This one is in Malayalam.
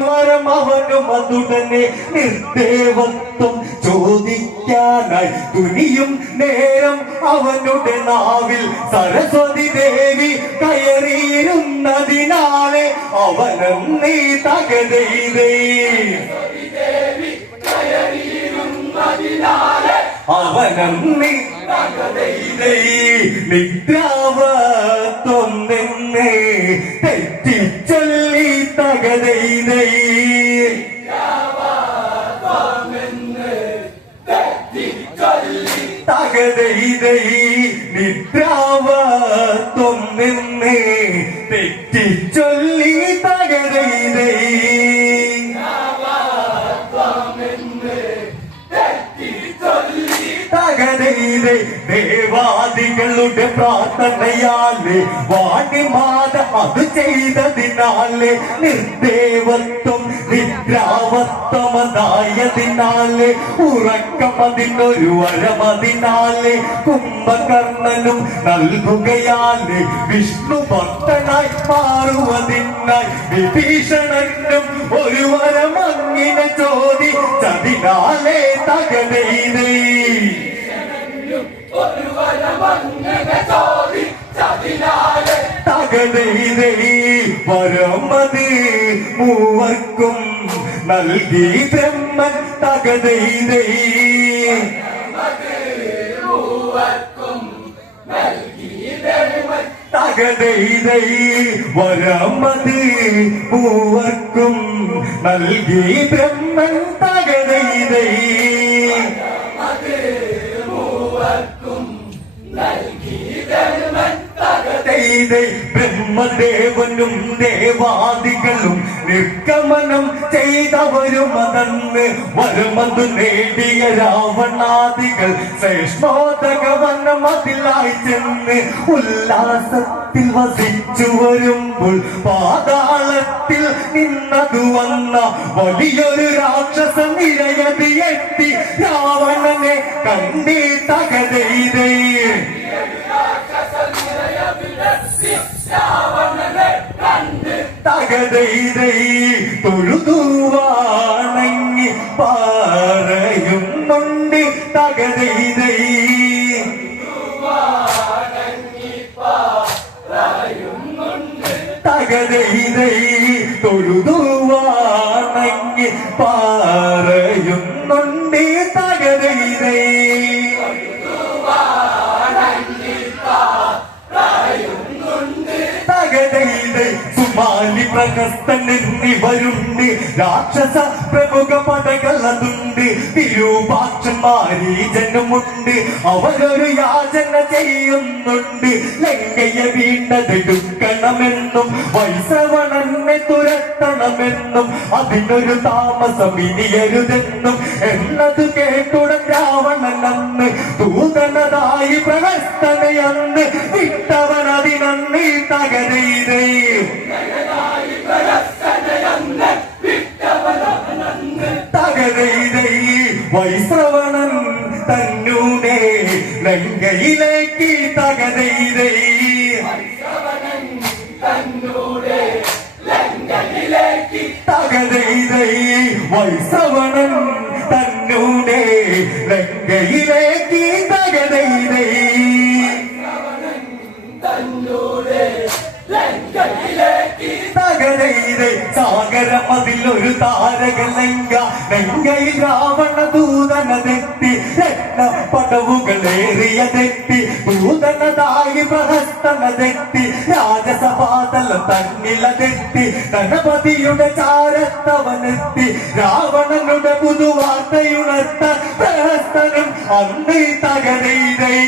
അവനും അതുടനെ നിർദേവത്വം ചോദിക്കാനായി തുനിയും നേരം അവനുടെ നാവിൽ സരസ്വതി ദേവി കയറിയിരുന്നതിനാലെ അവനും നീ തകതൈതൈ അവനും നീ തകതൈതൈ നിദ്രാവത്വം നിന്നെ തെറ്റിച്ചൊല്ലി തകതൈതൈ തകതൈതൈ നിദ്രാവത്വം നിന്നെ തെറ്റിച്ചൊല്ലി തകതൈതൈ തകതൈതൈ ദേവാദികളുടെ പ്രാർത്ഥനയാലെ വാണിമാത അത് ചെയ്തതിനാലെ നിർദേവത്വം നിദ്രാവത്വമതായതിനാലെ ഉറക്കമതിനൊരു വരമതിനാലെ കുംഭകർണനും നൽകുകയാലെ വിഷ്ണു ഭക്തനായി മാറുവതിനായി വിഭീഷണനും ഒരു വരമങ്ങിനെ ചോദിച്ചതിനാലെ തകതൈതൈ തകതൈതൈ വരമത് മൂവർക്കും നൽകി ബ്രഹ്മൻ തകതൈതൈ തകതൈതൈ വരമത് മൂവർക്കും നൽകി ബ്രഹ്മൻ തകതൈതൈ ബ്രഹ്മദേവനും ദേവാദികളും നിർഗമനം ചെയ്തവരും അതന്ന് വരുമതു നേടിയ രാവണാദികൾ ശ്രേഷ്ഠോദകവനം അതിലായി ചെന്ന് ഉല്ലാസത്തിൽ വസിച്ചു വരുമ്പോൾ പാതാളത്തിൽ നിന്നതു വന്ന വലിയൊരു രാക്ഷസ നിരയതി എത്തി രാവണനെ കണ്ടേ തകതൈതൈ തകതൈതൈ തൊഴുതുവാണങ്ങി പറയുന്നുണ്ട് തകതൈതൈ തകതൈതൈ തൊഴുതുവാണങ്ങി പറയുന്നുണ്ട് തകതൈതൈ സുമാലി പ്രഹസ്തൻ എന്നിവരുണ്ട് രാക്ഷസ പ്രമുഖ പടകളതുണ്ട് വിരൂപാക്ഷന്മാരീജനുമുണ്ട് അവരൊരു യാചന ചെയ്യുന്നുണ്ട് ലങ്കയെ വീണ്ടതെടുക്കണമെന്നും വൈശ്രവണനെ തുരത്തണമെന്നും അതിനൊരു താമസം ഇനിയരുതെന്നും എന്നത് കേട്ടുടൻ രാവണൻ അന്ന് ദൂതനതായി പ്രഹസ്തനെയന്ന് വിട്ടവൻ അതിനന്ന് തകതൈതൈ തകതൈതൈ വൈശ്രവണൻ തന്നൂടെ ലങ്കയിലേക്ക് തകതൈതൈ തകതൈതൈ വൈശ്രവണൻ തന്നൂടെ ലങ്കയിലേക്ക് തകതൈതൈ തകതൈതൈ സാഗരം അതിലൊരു താരക ലങ്ക ലങ്കയിൽ രാവണ ദൂതനതെത്തി രത്ന പടവുകളേറിയതെത്തി ദൂതനതായി പ്രഹസ്തനതെത്തി രാജസഭാതലം തന്നിലതെത്തി ഗണപതിയുടെ ചാരത്തവനെത്തി രാവണനുടെ പുതുവാർത്തയുണർത്താൻ പ്രഹസ്തനും അന്ന് തകതൈതൈ